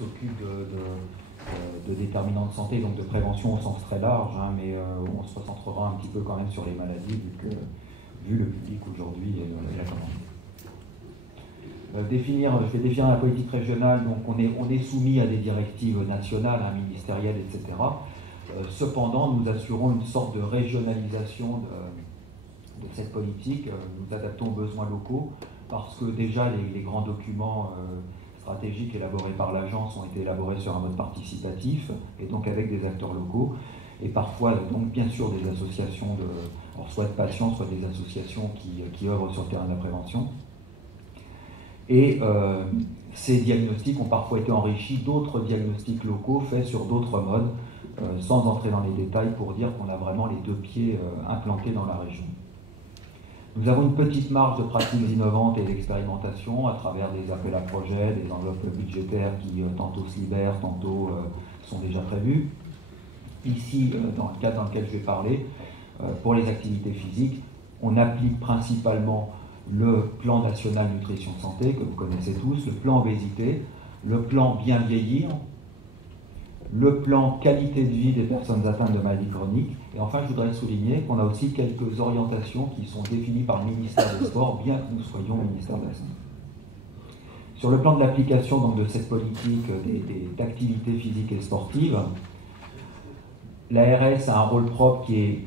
s'occupe de déterminants de santé, donc de prévention au sens très large, hein, mais on se recentrera un petit peu quand même sur les maladies, vu le public aujourd'hui et la commande. Je vais définir la politique régionale. Donc on est soumis à des directives nationales, hein, ministérielles, etc. Cependant, nous assurons une sorte de régionalisation de cette politique. Nous adaptons aux besoins locaux parce que déjà les grands documents stratégiques élaborés par l'agence ont été élaborés sur un mode participatif et donc avec des acteurs locaux et parfois donc bien sûr des associations soit de patients, soit des associations qui œuvrent sur le terrain de la prévention. Et ces diagnostics ont parfois été enrichis d'autres diagnostics locaux faits sur d'autres modes, sans entrer dans les détails pour dire qu'on a vraiment les deux pieds implantés dans la région. Nous avons une petite marge de pratiques innovantes et d'expérimentation à travers des appels à projets, des enveloppes budgétaires qui tantôt se libèrent, tantôt sont déjà prévues. Ici, dans le cadre dans lequel je vais parler, pour les activités physiques, on applique principalement le plan national nutrition santé, que vous connaissez tous, le plan obésité, le plan bien vieillir, le plan qualité de vie des personnes atteintes de maladies chroniques, et enfin je voudrais souligner qu'on a aussi quelques orientations qui sont définies par le ministère des Sports, bien que nous soyons au ministère de la Santé. Sur le plan de l'application donc, de cette politique d'activité physique et sportive, l'ARS a un rôle propre qui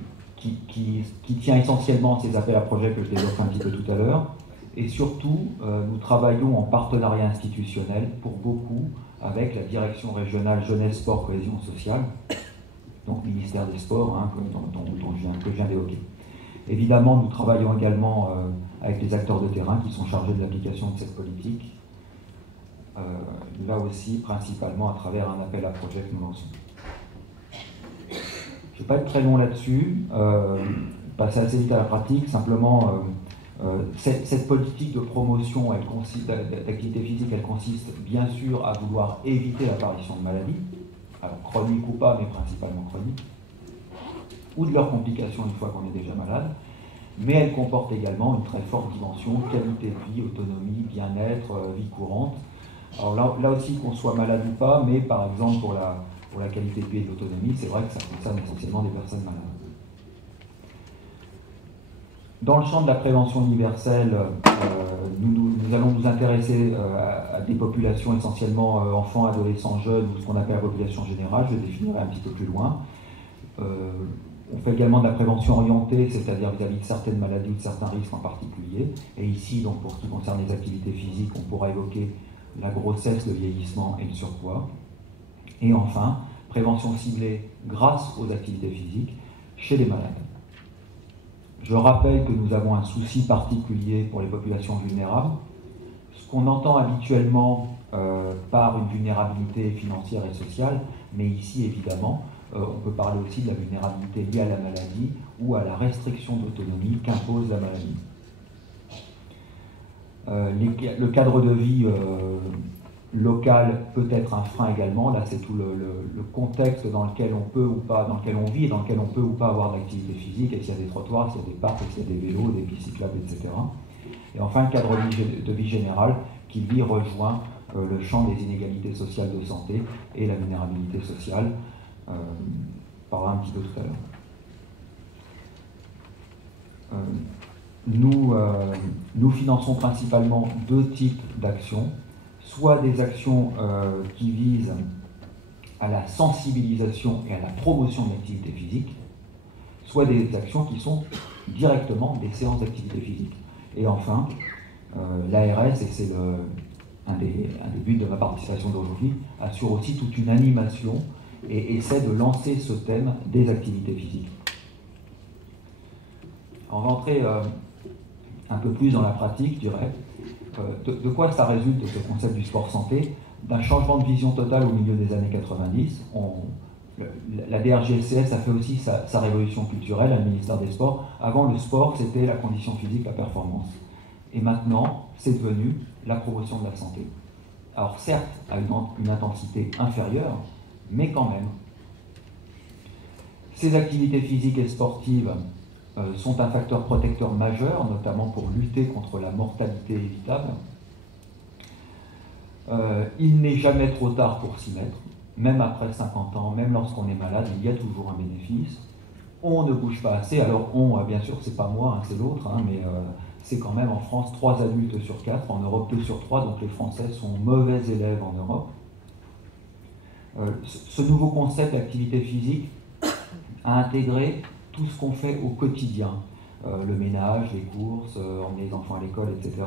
tient essentiellement ces appels à projets que je développe un petit peu tout à l'heure. Et surtout, nous travaillons en partenariat institutionnel pour beaucoup avec la direction régionale jeunesse, sport, cohésion sociale, donc ministère des Sports, hein, que je viens d'évoquer. Évidemment, nous travaillons également avec les acteurs de terrain qui sont chargés de l'application de cette politique, là aussi principalement à travers un appel à projet que nous lançons. Je ne vais pas être très long là-dessus, passer assez vite à la pratique. Simplement, cette politique de promotion d'activité physique, elle consiste bien sûr à vouloir éviter l'apparition de maladies, alors chroniques ou pas, mais principalement chroniques, ou de leurs complications une fois qu'on est déjà malade, mais elle comporte également une très forte dimension qualité de vie, autonomie, bien-être, vie courante. Alors là aussi, qu'on soit malade ou pas, mais par exemple pour la qualité de vie et de l'autonomie, c'est vrai que ça concerne essentiellement des personnes malades. Dans le champ de la prévention universelle, nous allons nous intéresser à des populations essentiellement enfants, adolescents, jeunes, ou ce qu'on appelle la population générale, je définirai un petit peu plus loin. On fait également de la prévention orientée, c'est-à-dire vis-à-vis de certaines maladies ou de certains risques en particulier. Et ici, donc, pour ce qui concerne les activités physiques, on pourra évoquer la grossesse, le vieillissement et le surpoids. Et enfin, prévention ciblée grâce aux activités physiques chez les malades. Je rappelle que nous avons un souci particulier pour les populations vulnérables. Ce qu'on entend habituellement par une vulnérabilité financière et sociale, mais ici évidemment, on peut parler aussi de la vulnérabilité liée à la maladie ou à la restriction d'autonomie qu'impose la maladie. Le cadre de vie local peut être un frein également. Là, c'est tout le contexte dans lequel on peut ou pas, dans lequel on vit, et dans lequel on peut ou pas avoir d'activité physique, et s'il y a des trottoirs, s'il y a des parcs, s'il y a des vélos, des pistes cyclables, etc. Et enfin, le cadre de vie général qui, lui, rejoint le champ des inégalités sociales de santé et la vulnérabilité sociale. On parlera un petit peu tout à l'heure. Nous finançons principalement deux types d'actions. Soit des actions qui visent à la sensibilisation et à la promotion de l'activité physique, soit des actions qui sont directement des séances d'activité physique. Et enfin, l'ARS, et c'est un des buts de ma participation d'aujourd'hui, assure aussi toute une animation et essaie de lancer ce thème des activités physiques. On va entrer un peu plus dans la pratique, je dirais. De quoi ça résulte, ce concept du sport santé? D'un changement de vision totale au milieu des années 90. La DRGSCS a fait aussi sa révolution culturelle, le ministère des Sports. Avant, le sport, c'était la condition physique, la performance. Et maintenant, c'est devenu la promotion de la santé. Alors certes, à une intensité inférieure, mais quand même. Ces activités physiques et sportives sont un facteur protecteur majeur, notamment pour lutter contre la mortalité évitable. Il n'est jamais trop tard pour s'y mettre, même après 50 ans, même lorsqu'on est malade, il y a toujours un bénéfice. On ne bouge pas assez, alors bien sûr, c'est pas moi, hein, c'est l'autre, hein, mais c'est quand même en France 3 adultes sur 4, en Europe 2 sur 3, donc les Français sont mauvais élèves en Europe. Ce nouveau concept d'activité physique a intégré tout ce qu'on fait au quotidien, le ménage, les courses, emmener les enfants à l'école, etc.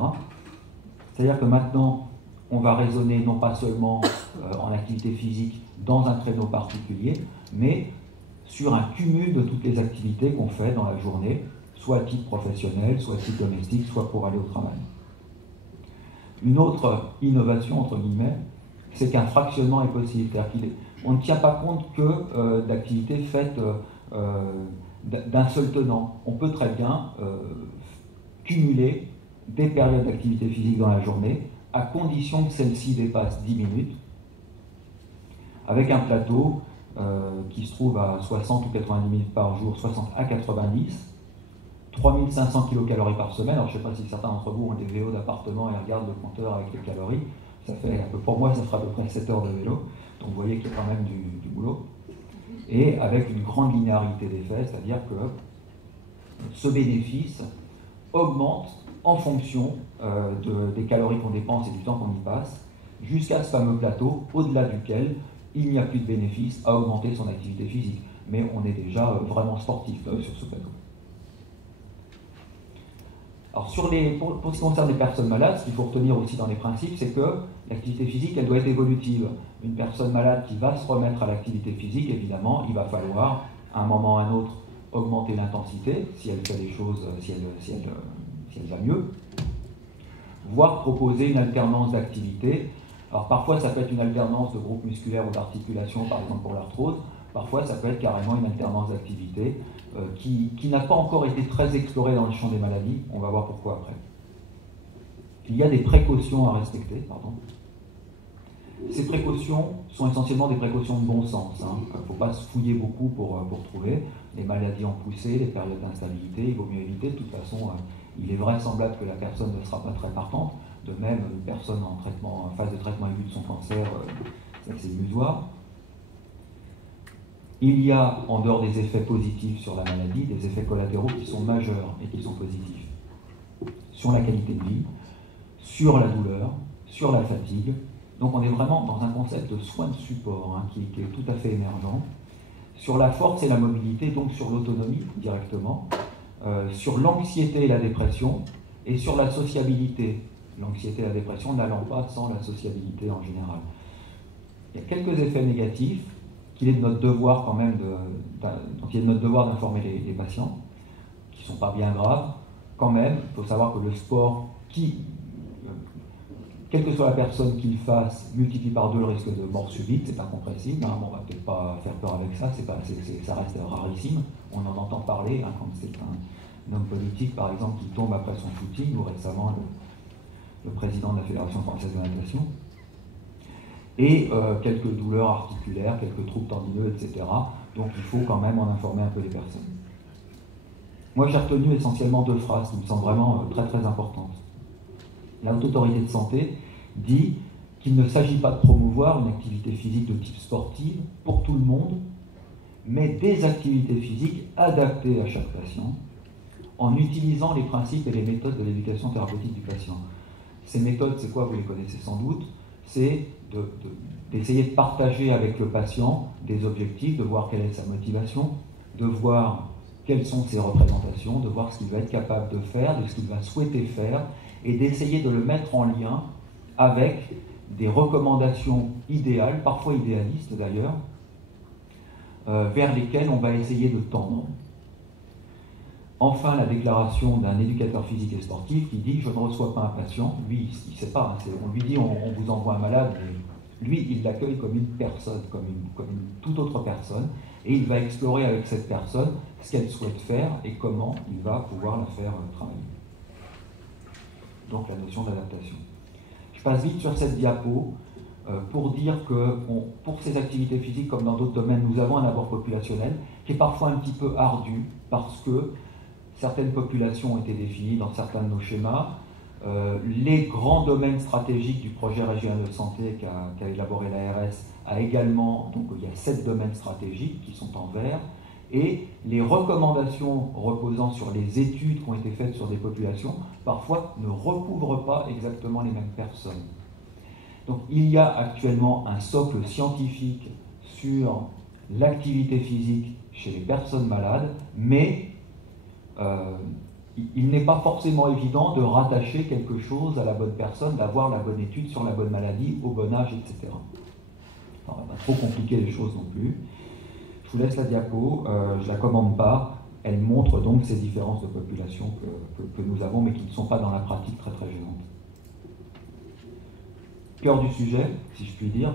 C'est-à-dire que maintenant, on va raisonner non pas seulement en activité physique dans un créneau particulier, mais sur un cumul de toutes les activités qu'on fait dans la journée, soit à titre professionnel, soit à titre domestique, soit pour aller au travail. Une autre innovation, entre guillemets, c'est qu'un fractionnement est possible. C'est-à-dire qu'on ne tient pas compte que d'activités faites d'un seul tenant. On peut très bien cumuler des périodes d'activité physique dans la journée, à condition que celle-ci dépasse 10 minutes, avec un plateau qui se trouve à 60 ou 90 minutes par jour, 60 à 90, 3500 kcal par semaine. Alors je ne sais pas si certains d'entre vous ont des vélos d'appartement et regardent le compteur avec les calories. Ça fait pour moi, ça fera à peu près 7 heures de vélo. Donc vous voyez qu'il y a quand même du boulot. Et avec une grande linéarité d'effet, c'est-à-dire que ce bénéfice augmente en fonction des calories qu'on dépense et du temps qu'on y passe, jusqu'à ce fameux plateau au-delà duquel il n'y a plus de bénéfice à augmenter son activité physique. Mais on est déjà vraiment sportif sur ce plateau. Alors pour ce qui concerne les personnes malades, ce qu'il faut retenir aussi dans les principes, c'est que l'activité physique, elle doit être évolutive. Une personne malade qui va se remettre à l'activité physique, évidemment, il va falloir, à un moment ou à un autre, augmenter l'intensité, si elle fait les choses, si elle va mieux, voire proposer une alternance d'activité. Alors parfois, ça peut être une alternance de groupe musculaire ou d'articulation, par exemple pour l'arthrose. Parfois, ça peut être carrément une alternance d'activité qui n'a pas encore été très explorée dans le champ des maladies. On va voir pourquoi après. Il y a des précautions à respecter, pardon. Ces précautions sont essentiellement des précautions de bon sens. Il ne faut pas se fouiller beaucoup pour trouver. Les maladies en poussée, les périodes d'instabilité, il vaut mieux éviter. De toute façon, il est vraisemblable que la personne ne sera pas très partante. De même, une personne en phase de traitement aigu de son cancer, c'est illusoire. Il y a, en dehors des effets positifs sur la maladie, des effets collatéraux qui sont majeurs et qui sont positifs. Sur la qualité de vie, sur la douleur, sur la fatigue. Donc on est vraiment dans un concept de soins de support qui est tout à fait émergent. Sur la force et la mobilité, donc sur l'autonomie directement, sur l'anxiété et la dépression, et sur la sociabilité. L'anxiété et la dépression n'allant pas sans la sociabilité en général. Il y a quelques effets négatifs qu'il est de notre devoir quand même dont il est de notre devoir d'informer les patients, qui ne sont pas bien graves. Quand même, il faut savoir que le sport, quelle que soit la personne qui le fasse, multiplie par 2 le risque de mort subite, c'est incompressible. On ne va peut-être pas faire peur avec ça, ça reste rarissime. On en entend parler quand c'est un homme politique, par exemple, qui tombe après son footing, ou récemment le président de la Fédération française de natation. Et quelques douleurs articulaires, quelques troubles tendineux, etc. Donc il faut quand même en informer un peu les personnes. Moi j'ai retenu essentiellement 2 phrases qui me semblent vraiment très très importantes. La Haute Autorité de Santé dit qu'il ne s'agit pas de promouvoir une activité physique de type sportive pour tout le monde, mais des activités physiques adaptées à chaque patient, en utilisant les principes et les méthodes de l'éducation thérapeutique du patient. Ces méthodes, c'est quoi? Vous les connaissez sans doute. C'est d'essayer de partager avec le patient des objectifs, de voir quelle est sa motivation, de voir quelles sont ses représentations, de voir ce qu'il va être capable de faire, de ce qu'il va souhaiter faire, et d'essayer de le mettre en lien avec des recommandations idéales, parfois idéalistes d'ailleurs, vers lesquelles on va essayer de tendre. Enfin, la déclaration d'un éducateur physique et sportif qui dit « je ne reçois pas un patient », lui, il ne sait pas, on lui dit « on vous envoie un malade », mais lui, il l'accueille comme une personne, comme une toute autre personne, et il va explorer avec cette personne ce qu'elle souhaite faire et comment il va pouvoir la faire travailler. Donc la notion d'adaptation. Je passe vite sur cette diapo pour dire que pour ces activités physiques, comme dans d'autres domaines, nous avons un apport populationnel qui est parfois un petit peu ardu, parce que certaines populations ont été définies dans certains de nos schémas. Les grands domaines stratégiques du projet régional de santé qu'a élaboré l'ARS a également, donc il y a 7 domaines stratégiques qui sont en vert, et les recommandations reposant sur les études qui ont été faites sur des populations, parfois ne recouvrent pas exactement les mêmes personnes. Donc il y a actuellement un socle scientifique sur l'activité physique chez les personnes malades, mais il n'est pas forcément évident de rattacher quelque chose à la bonne personne, d'avoir la bonne étude sur la bonne maladie, au bon âge, etc. Enfin, on va pas trop compliquer les choses non plus. Je vous laisse la diapo, je ne la commande pas. Elle montre donc ces différences de population que nous avons, mais qui ne sont pas dans la pratique très très gênantes. Cœur du sujet, si je puis dire,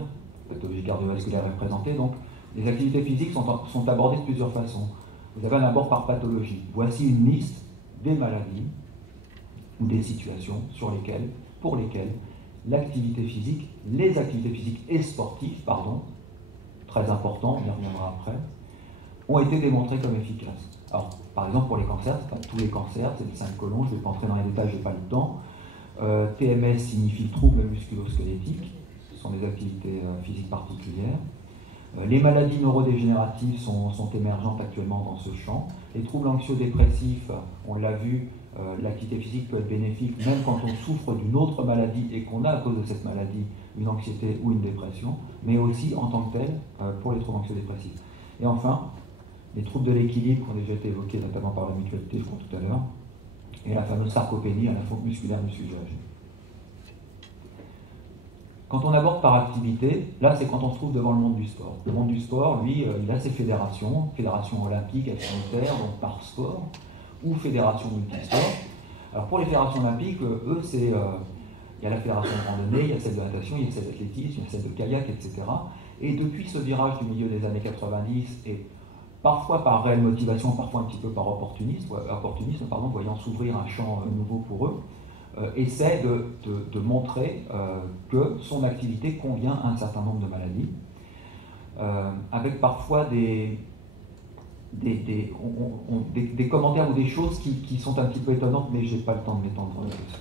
pathologie cardiovasculaire est présentée, donc les activités physiques sont abordées de plusieurs façons. Vous avez un abord par pathologie. Voici une liste des maladies ou des situations pour lesquelles l'activité physique, les activités physiques et sportives, pardon, très important, on y reviendra après, ont été démontrées comme efficaces. Alors, par exemple, pour les cancers, c'est pas tous les cancers, c'est le 5 colons, je ne vais pas entrer dans les détails, je n'ai pas le temps. TMS signifie trouble musculo-squelettique, ce sont des activités physiques particulières. Les maladies neurodégénératives sont émergentes actuellement dans ce champ. Les troubles anxio-dépressifs, on l'a vu, l'activité physique peut être bénéfique même quand on souffre d'une autre maladie et qu'on a à cause de cette maladie une anxiété ou une dépression, mais aussi en tant que tel pour les troubles anxio-dépressifs. Et enfin, les troubles de l'équilibre qui ont déjà été évoqués notamment par la mutualité, je crois tout à l'heure, et la fameuse sarcopénie à la fonte musculaire musculage. Quand on aborde par activité, là c'est quand on se trouve devant le monde du sport. Le monde du sport, lui, il a ses fédérations, fédération olympique, affinitaire, donc par sport, ou fédération multisport. Alors pour les fédérations olympiques, eux, c'est, il y a la fédération de randonnée, il y a celle de natation, il y a celle d'athlétisme, il y a celle de kayak, etc. Et depuis ce virage du milieu des années 90, et parfois par réelle motivation, parfois un petit peu par opportunisme, voyant s'ouvrir un champ nouveau pour eux, essaie de montrer que son activité convient à un certain nombre de maladies, avec parfois des commentaires ou des choses qui sont un petit peu étonnantes, mais je n'ai pas le temps de m'étendre là-dessus.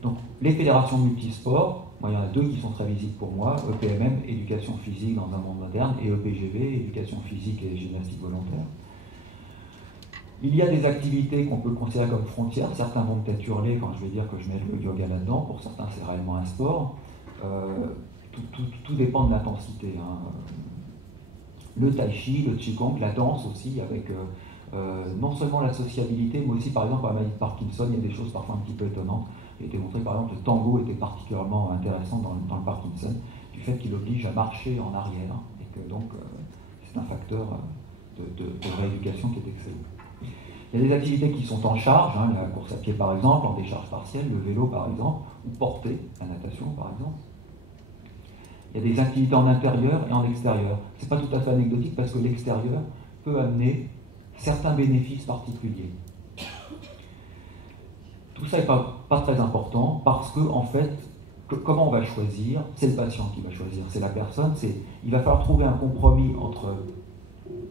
Donc, les fédérations multisports, il y en a 2 qui sont très visibles pour moi, EPMM, éducation physique dans un monde moderne, et EPGV, éducation physique et gymnastique volontaire. Il y a des activités qu'on peut considérer comme frontières. Certains vont peut-être hurler quand je vais dire que je mets le yoga là-dedans. Pour certains, c'est réellement un sport. Tout dépend de l'intensité. Hein. Le tai chi, le qigong, la danse aussi, avec non seulement la sociabilité, mais aussi, par exemple, à la maladie de Parkinson, il y a des choses parfois un petit peu étonnantes. Il a été montré, par exemple, le tango était particulièrement intéressant dans le Parkinson, du fait qu'il oblige à marcher en arrière, et que donc c'est un facteur de rééducation qui est excellent. Il y a des activités qui sont en charge, hein, la course à pied par exemple, en décharge partielle, le vélo par exemple, ou porter, la natation par exemple. Il y a des activités en intérieur et en extérieur. Ce n'est pas tout à fait anecdotique parce que l'extérieur peut amener certains bénéfices particuliers. Tout ça n'est pas très important parce que, en fait, comment on va choisir? C'est le patient qui va choisir, c'est la personne. Il va falloir trouver un compromis entre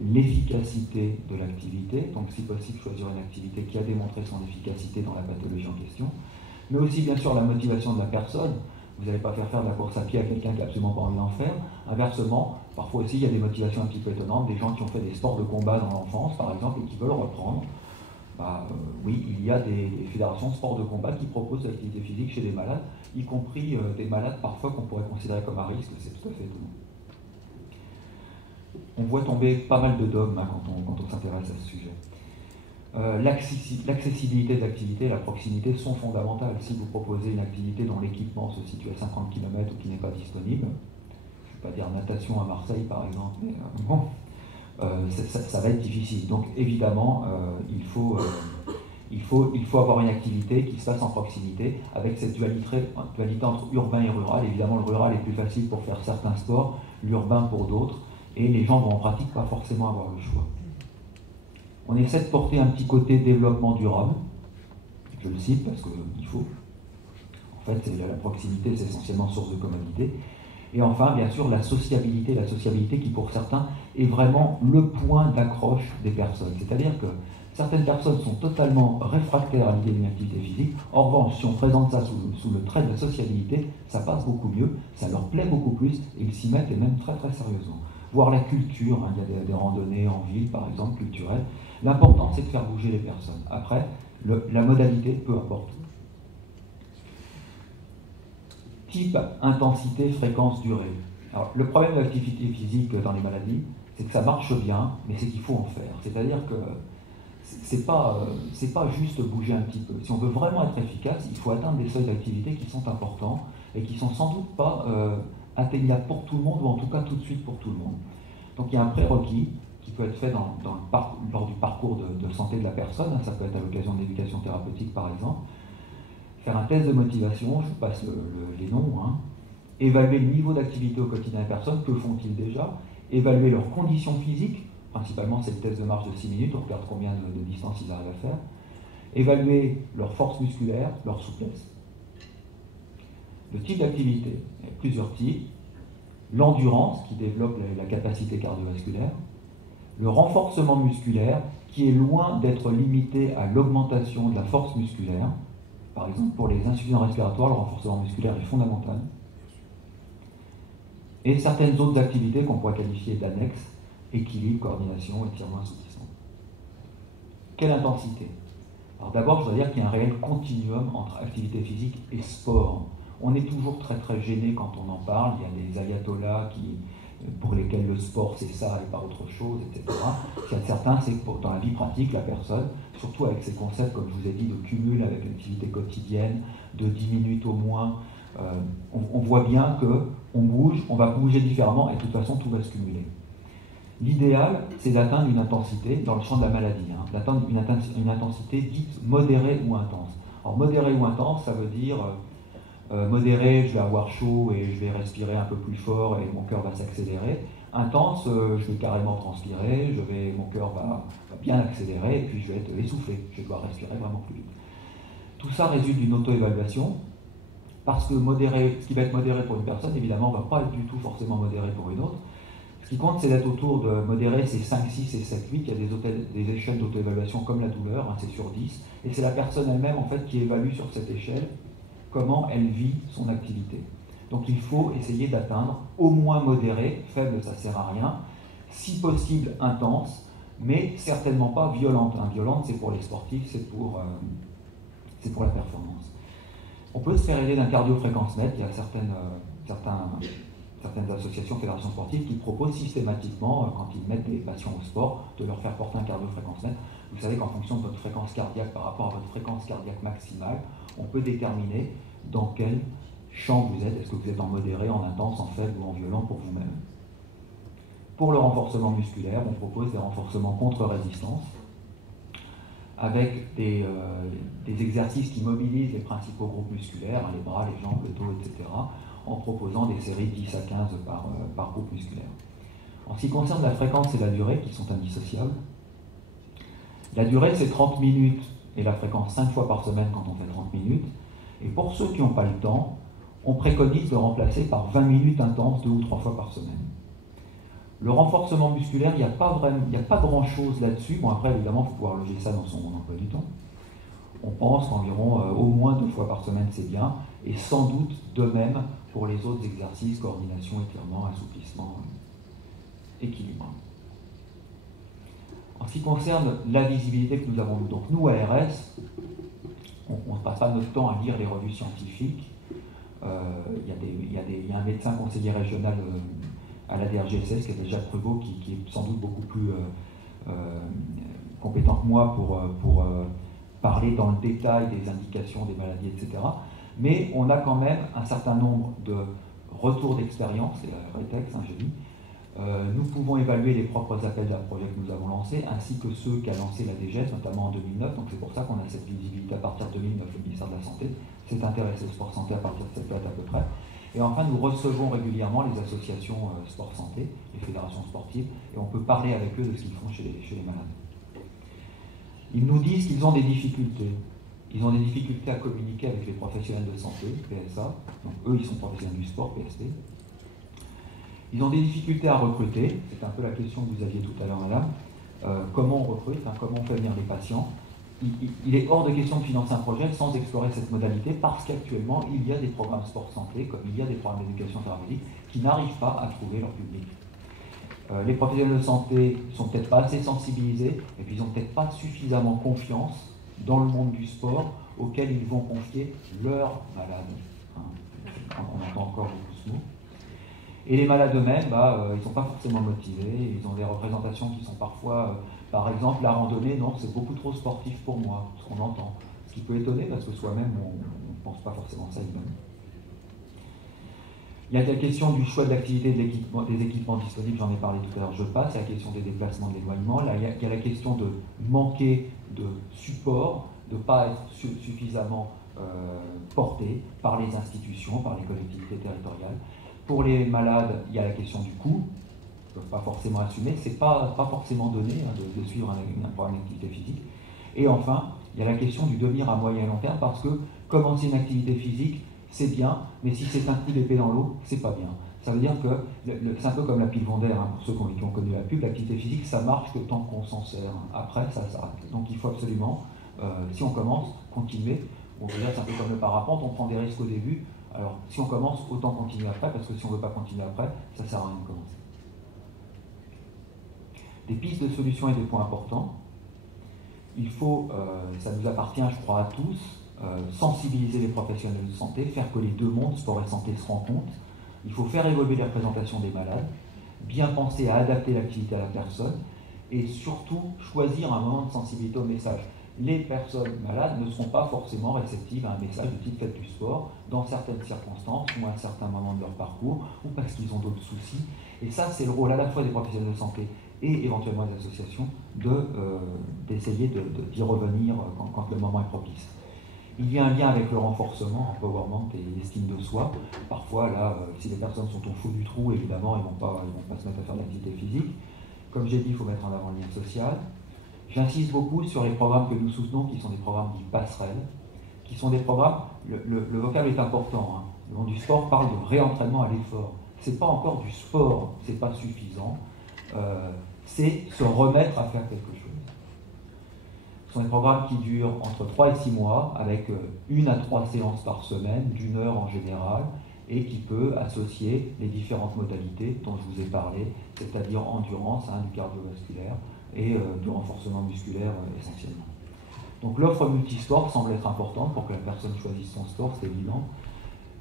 l'efficacité de l'activité, donc si possible choisir une activité qui a démontré son efficacité dans la pathologie en question, mais aussi bien sûr la motivation de la personne. Vous n'allez pas faire de la course à pied à quelqu'un qui n'a absolument pas envie d'en faire. Inversement, parfois aussi il y a des motivations un petit peu étonnantes, des gens qui ont fait des sports de combat dans l'enfance par exemple et qui veulent reprendre. Oui, il y a des fédérations de sports de combat qui proposent l'activité physique chez des malades, y compris des malades parfois qu'on pourrait considérer comme à risque, c'est tout à fait étonnant. On voit tomber pas mal de dogmes hein, quand on s'intéresse à ce sujet. L'accessibilité de l'activité et la proximité sont fondamentales. Si vous proposez une activité dont l'équipement se situe à 50 km ou qui n'est pas disponible, je ne vais pas dire natation à Marseille par exemple, mais ça va être difficile. Donc évidemment, il faut avoir une activité qui se fasse en proximité, avec cette dualité entre urbain et rural. Évidemment, le rural est plus facile pour faire certains sports, l'urbain pour d'autres, et les gens vont en pratique pas forcément avoir le choix. On essaie de porter un petit côté développement durable, je le cite parce qu'il faut. En fait, la proximité, c'est essentiellement source de commodité. Et enfin, bien sûr, la sociabilité qui pour certains est vraiment le point d'accroche des personnes. C'est-à-dire que Certaines personnes sont totalement réfractaires à l'idée d'une activité physique. En revanche, si on présente ça sous le trait de la sociabilité, ça passe beaucoup mieux, ça leur plaît beaucoup plus, et ils s'y mettent, et même très très sérieusement. Voir la culture, hein, il y a des randonnées en ville, par exemple, culturelles. L'important, c'est de faire bouger les personnes. Après, la modalité, peu importe. Type, intensité, fréquence, durée. Alors, le problème de l'activité physique dans les maladies, c'est que ça marche bien, mais c'est qu'il faut en faire. C'est-à-dire que c'est pas juste bouger un petit peu. Si on veut vraiment être efficace, il faut atteindre des seuils d'activité qui sont importants et qui sont sans doute pas atteignables pour tout le monde, ou en tout cas tout de suite pour tout le monde. Donc il y a un prérequis qui peut être fait lors du parcours de santé de la personne. Ça peut être à l'occasion de l'éducation thérapeutique par exemple. Faire un test de motivation, je vous passe les noms. Hein. Évaluer le niveau d'activité au quotidien des personnes, que font-ils déjà? Évaluer leurs conditions physiques, principalement c'est le test de marche de 6 minutes, on regarde combien de distance ils arrivent à faire. Évaluer leur force musculaire, leur souplesse. Le type d'activité, il y a plusieurs types. L'endurance, qui développe la capacité cardiovasculaire. Le renforcement musculaire, qui est loin d'être limité à l'augmentation de la force musculaire. Par exemple, pour les insuffisants respiratoires, le renforcement musculaire est fondamental. Et certaines autres activités qu'on pourrait qualifier d'annexes, équilibre, coordination, étirement, assouplissement. Quelle intensité? Alors d'abord, je dois dire qu'il y a un réel continuum entre activité physique et sport. On est toujours très très gêné quand on en parle. Il y a des ayatollahs pour lesquels le sport c'est ça et pas autre chose, etc. Il y a certains, c'est que dans la vie pratique, la personne, surtout avec ces concepts, comme je vous ai dit, de cumul avec l'activité quotidienne, de 10 minutes au moins, on voit bien qu'on bouge, on va bouger différemment et de toute façon tout va se cumuler. L'idéal, c'est d'atteindre une intensité, dans le champ de la maladie, hein, d'atteindre une intensité dite modérée ou intense. Alors modérée ou intense, ça veut dire modéré, je vais avoir chaud et je vais respirer un peu plus fort et mon cœur va s'accélérer. Intense, je vais carrément transpirer, mon cœur va bien accélérer et puis je vais être essoufflé, je vais devoir respirer vraiment plus vite. Tout ça résulte d'une auto-évaluation, parce que ce qui va être modéré pour une personne, évidemment, ne va pas être du tout forcément modéré pour une autre. Ce qui compte, c'est d'être autour de modéré, c'est 5, 6 et 7, 8. Il y a des échelles d'auto-évaluation comme la douleur, hein, c'est sur 10. Et c'est la personne elle-même, en fait, qui évalue sur cette échelle comment elle vit son activité. Donc il faut essayer d'atteindre au moins modéré, faible ça ne sert à rien, si possible intense, mais certainement pas violente. Hein. Violente c'est pour les sportifs, c'est pour la performance. On peut se faire aider d'un cardio-fréquence-mètre. Il y a certaines associations, fédérations sportives qui proposent systématiquement, quand ils mettent des patients au sport, de leur faire porter un cardio-fréquence-mètre. Vous savez qu'en fonction de votre fréquence cardiaque par rapport à votre fréquence cardiaque maximale, on peut déterminer dans quel champ vous êtes. Est-ce que vous êtes en modéré, en intense, en faible ou en violent pour vous-même. Pour le renforcement musculaire, on propose des renforcements contre-résistance avec des exercices qui mobilisent les principaux groupes musculaires, les bras, les jambes, le dos, etc., en proposant des séries de 10 à 15 par groupe musculaire. En ce qui concerne la fréquence et la durée, qui sont indissociables, la durée c'est 30 minutes et la fréquence 5 fois par semaine quand on fait 30 minutes. Et pour ceux qui n'ont pas le temps, on préconise de remplacer par 20 minutes intenses 2 ou 3 fois par semaine. Le renforcement musculaire, il n'y a pas grand-chose là-dessus. Bon, après, évidemment, il faut pouvoir loger ça dans son emploi du temps. On pense qu'environ au moins 2 fois par semaine, c'est bien. Et sans doute de même pour les autres exercices, coordination, étirement, assouplissement, équilibre. En ce qui concerne la visibilité que nous avons, donc nous, à RS, on ne passe pas notre temps à lire les revues scientifiques. Il y a un médecin conseiller régional à la DRGSS, qui est Jacques Pruvot, qui est sans doute beaucoup plus compétent que moi pour parler dans le détail des indications, des maladies, etc. Mais on a quand même un certain nombre de retours d'expérience, c'est la rétex, hein, j'ai dit. Nous pouvons évaluer les propres appels d'un projet que nous avons lancé, ainsi que ceux qu'a lancé la DGS, notamment en 2009. Donc c'est pour ça qu'on a cette visibilité à partir de 2009. Le ministère de la Santé s'est intéressé au sport santé à partir de cette date à peu près. Et enfin, nous recevons régulièrement les associations sport santé, les fédérations sportives, et on peut parler avec eux de ce qu'ils font chez les malades. Ils nous disent qu'ils ont des difficultés. Ils ont des difficultés à communiquer avec les professionnels de santé, PSA. Donc eux, ils sont professionnels du sport, PST. Ils ont des difficultés à recruter, c'est un peu la question que vous aviez tout à l'heure, madame. comment on recrute, comment on fait venir les patients. Il est hors de question de financer un projet sans explorer cette modalité parce qu'actuellement, il y a des programmes sport-santé, comme il y a des programmes d'éducation thérapeutique, qui n'arrivent pas à trouver leur public. Les professionnels de santé ne sont peut-être pas assez sensibilisés et puis ils n'ont peut-être pas suffisamment confiance dans le monde du sport auquel ils vont confier leurs malades. On entend encore beaucoup ce mot. Et les malades eux-mêmes, ils ne sont pas forcément motivés, ils ont des représentations qui sont parfois, par exemple, la randonnée, non, c'est beaucoup trop sportif pour moi, ce qu'on entend. Ce qui peut étonner parce que soi-même, on ne pense pas forcément ça lui-même. Il y a la question du choix de l'activité des équipements disponibles, j'en ai parlé tout à l'heure, je passe. Il y a la question des déplacements, de l'éloignement. Là, il y a la question de manquer de support, de ne pas être suffisamment porté par les institutions, par les collectivités territoriales. Pour les malades, il y a la question du coût. Ils ne peuvent pas forcément assumer. Ce n'est pas forcément donné de suivre un programme d'activité physique. Et enfin, il y a la question du devenir à moyen et long terme parce que commencer une activité physique, c'est bien, mais si c'est un coup d'épée dans l'eau, c'est pas bien. Ça veut dire que c'est un peu comme la pile Vondaire, pour ceux qui ont connu la pub, l'activité physique, ça marche que tant qu'on s'en sert. Après, ça s'arrête. Donc il faut absolument, si on commence, continuer. On veut dire, c'est un peu comme le parapente, on prend des risques au début. Alors, si on commence, autant continuer après, parce que si on ne veut pas continuer après, ça ne sert à rien de commencer. Des pistes de solutions et des points importants. Il faut, ça nous appartient, je crois, à tous, sensibiliser les professionnels de santé, faire que les deux mondes, sport et santé, se rencontrent. Il faut faire évoluer les représentations des malades, bien penser à adapter l'activité à la personne, et surtout choisir un moment de sensibilité au message. Les personnes malades ne seront pas forcément réceptives à un message de type faites du sport dans certaines circonstances ou à un certain moment de leur parcours ou parce qu'ils ont d'autres soucis. Et ça, c'est le rôle à la fois des professionnels de santé et éventuellement des associations d'essayer d'y revenir quand le moment est propice. Il y a un lien avec le renforcement, empowerment et l'estime de soi. Parfois, là, si les personnes sont au fond du trou, évidemment, ils ne vont pas se mettre à faire de l'activité physique. Comme j'ai dit, il faut mettre en avant le lien social. J'insiste beaucoup sur les programmes que nous soutenons, qui sont des programmes dits passerelles, qui sont des programmes, le vocable est important, le monde du sport parle de réentraînement à l'effort. Ce n'est pas encore du sport, ce n'est pas suffisant, c'est se remettre à faire quelque chose. Ce sont des programmes qui durent entre 3 et 6 mois, avec 1 à 3 séances par semaine, d'1 heure en général, et qui peut associer les différentes modalités dont je vous ai parlé, c'est-à-dire endurance, du cardiovasculaire, et du renforcement musculaire essentiellement. Donc l'offre multisport semble être importante pour que la personne choisisse son sport, c'est évident.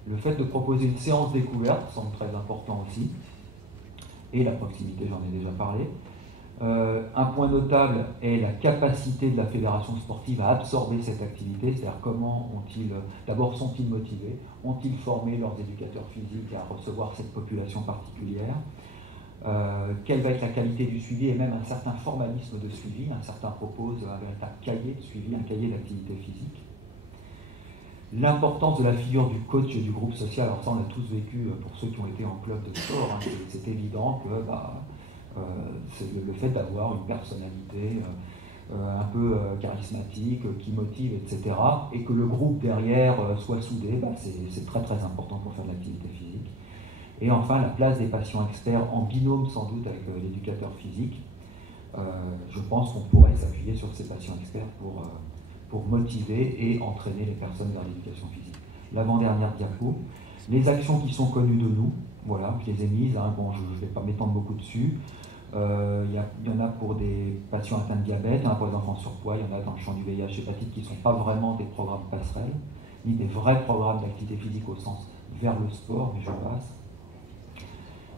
Le fait de proposer une séance découverte semble très important aussi. Et la proximité, j'en ai déjà parlé. Un point notable est la capacité de la fédération sportive à absorber cette activité, c'est-à-dire comment d'abord sont-ils motivés, ont-ils formé leurs éducateurs physiques à recevoir cette population particulière, quelle va être la qualité du suivi et même un certain formalisme de suivi. Certains proposent un véritable cahier de suivi, un cahier d'activité physique. L'importance de la figure du coach et du groupe social, alors ça on a tous vécu pour ceux qui ont été en club de sport, c'est évident que c'est le fait d'avoir une personnalité un peu charismatique, qui motive, etc., et que le groupe derrière soit soudé, c'est très très important pour faire de l'activité physique. Et enfin, la place des patients experts en binôme sans doute avec l'éducateur physique. Je pense qu'on pourrait s'appuyer sur ces patients experts pour motiver et entraîner les personnes vers l'éducation physique. L'avant-dernière diapo, les actions qui sont connues de nous, voilà, je les ai mises, bon, je ne vais pas m'étendre beaucoup dessus. Il y en a pour des patients atteints de diabète, il y en a pour les enfants surpoids, il y en a dans le champ du VIH hépatite qui ne sont pas vraiment des programmes passerelles, ni des vrais programmes d'activité physique au sens vers le sport, mais je passe.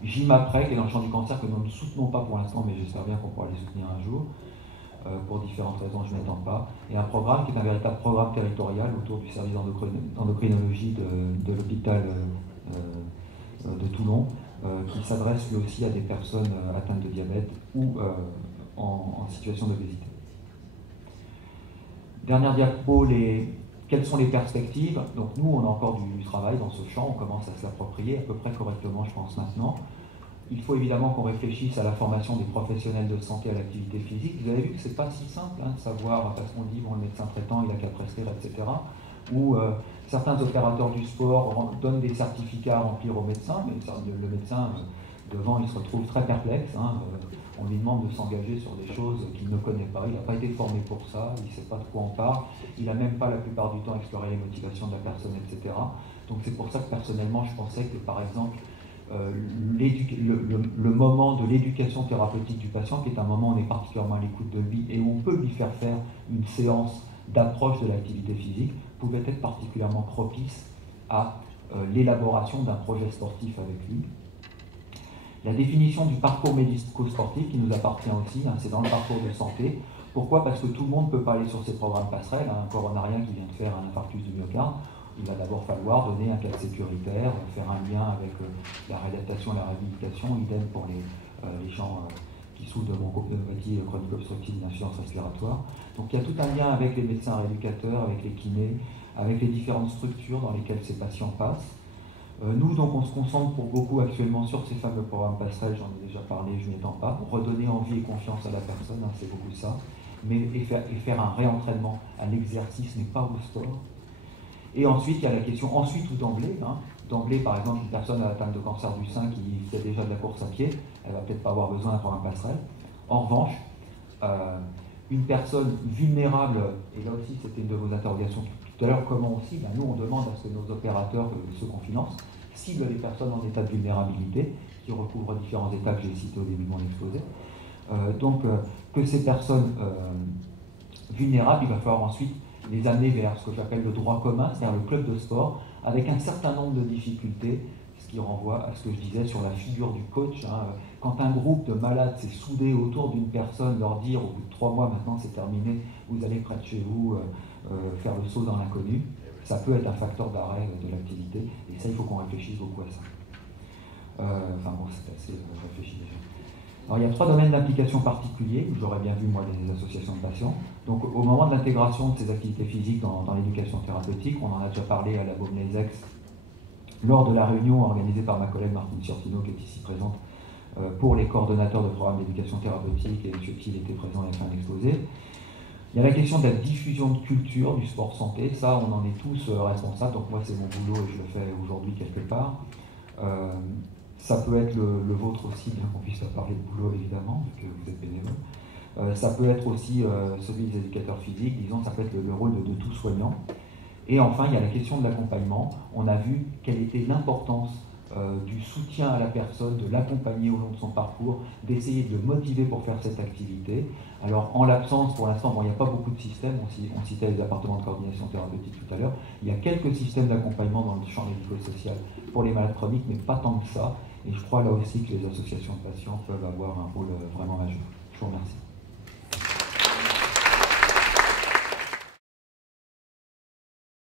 GymAprès, qui est dans le champ du cancer, que nous ne soutenons pas pour l'instant, mais j'espère bien qu'on pourra les soutenir un jour. Pour différentes raisons, je ne m'étends pas. Et un programme qui est un véritable programme territorial autour du service d'endocrinologie de l'hôpital de Toulon, qui s'adresse lui aussi à des personnes atteintes de diabète ou en situation d'obésité. Dernière diapo, quelles sont les perspectives? Donc nous, on a encore du travail dans ce champ, on commence à se l'approprier à peu près correctement, je pense, maintenant. Il faut évidemment qu'on réfléchisse à la formation des professionnels de santé à l'activité physique. Vous avez vu que ce n'est pas si simple de savoir, parce qu'on dit, bon, le médecin traitant, il n'a qu'à prescrire, etc. Ou certains opérateurs du sport donnent des certificats à remplir au médecin, mais le médecin devant, il se retrouve très perplexe. Hein, on lui demande de s'engager sur des choses qu'il ne connaît pas, il n'a pas été formé pour ça, il ne sait pas de quoi on parle, il n'a même pas la plupart du temps exploré les motivations de la personne, etc. Donc c'est pour ça que personnellement je pensais que par exemple le moment de l'éducation thérapeutique du patient, qui est un moment où on est particulièrement à l'écoute de lui et où on peut lui faire une séance d'approche de l'activité physique, pouvait être particulièrement propice à l'élaboration d'un projet sportif avec lui. La définition du parcours médico-sportif qui nous appartient aussi, hein, c'est dans le parcours de santé. Pourquoi? Parce que tout le monde ne peut pas aller sur ces programmes passerelles. Un coronarien qui vient de faire un infarctus du myocarde, il va d'abord falloir donner un cadre sécuritaire, faire un lien avec la réadaptation et la réhabilitation, idem pour les gens qui souffrent de bronchopathie chronique obstructive d'insuffisance respiratoire. Donc il y a tout un lien avec les médecins rééducateurs, avec les kinés, avec les différentes structures dans lesquelles ces patients passent. Nous, donc, on se concentre pour beaucoup actuellement sur ces fameux programmes passerelles, j'en ai déjà parlé, je n'y étends pas, redonner envie et confiance à la personne, hein, c'est beaucoup ça, et faire un réentraînement à l'exercice, mais pas au sport. Et ensuite, il y a la question, ensuite ou d'emblée, hein, d'emblée, par exemple, une personne atteinte de cancer du sein qui fait déjà de la course à pied, elle va peut-être pas avoir besoin d'un programme passerelle. En revanche, une personne vulnérable, et là aussi c'était une de vos interrogations tout à l'heure, comment aussi, ben nous on demande à ce que nos opérateurs, ceux qu'on finance, ciblent les personnes en état de vulnérabilité, qui recouvrent différents états que j'ai cités au début de mon exposé. Que ces personnes vulnérables, il va falloir ensuite les amener vers ce que j'appelle le droit commun, c'est-à-dire le club de sport, avec un certain nombre de difficultés, ce qui renvoie à ce que je disais sur la figure du coach. Hein. Quand un groupe de malades s'est soudé autour d'une personne, leur dire au bout de 3 mois, maintenant c'est terminé, vous allez près de chez vous faire le saut dans l'inconnu, ça peut être un facteur d'arrêt de l'activité, et ça il faut qu'on réfléchisse beaucoup à ça. Enfin bon, c'est assez réfléchi déjà. Alors il y a 3 domaines d'application particuliers, que j'aurais bien vu moi des associations de patients. Donc au moment de l'intégration de ces activités physiques dans l'éducation thérapeutique, on en a déjà parlé à la Baume-les-Aix lors de la réunion organisée par ma collègue Martine Ciortino, qui est ici présente, pour les coordonnateurs de programmes d'éducation thérapeutique, et M. Thiel était présent et a fait un exposé. Il y a la question de la diffusion de culture du sport santé, ça on en est tous responsables, donc moi c'est mon boulot et je le fais aujourd'hui quelque part. Ça peut être le vôtre aussi, bien qu'on puisse pas parler de boulot évidemment, vu que vous êtes bénévole. Ça peut être aussi celui des éducateurs physiques, disons, ça peut être le rôle de tout soignant. Et enfin, il y a la question de l'accompagnement. On a vu quelle était l'importance du soutien à la personne, de l'accompagner au long de son parcours, d'essayer de le motiver pour faire cette activité. Alors, en l'absence, pour l'instant, bon, il n'y a pas beaucoup de systèmes, on citait les appartements de coordination thérapeutique tout à l'heure, il y a quelques systèmes d'accompagnement dans le champ médico-social pour les malades chroniques, mais pas tant que ça. Et je crois là aussi que les associations de patients peuvent avoir un rôle vraiment majeur. Je vous remercie.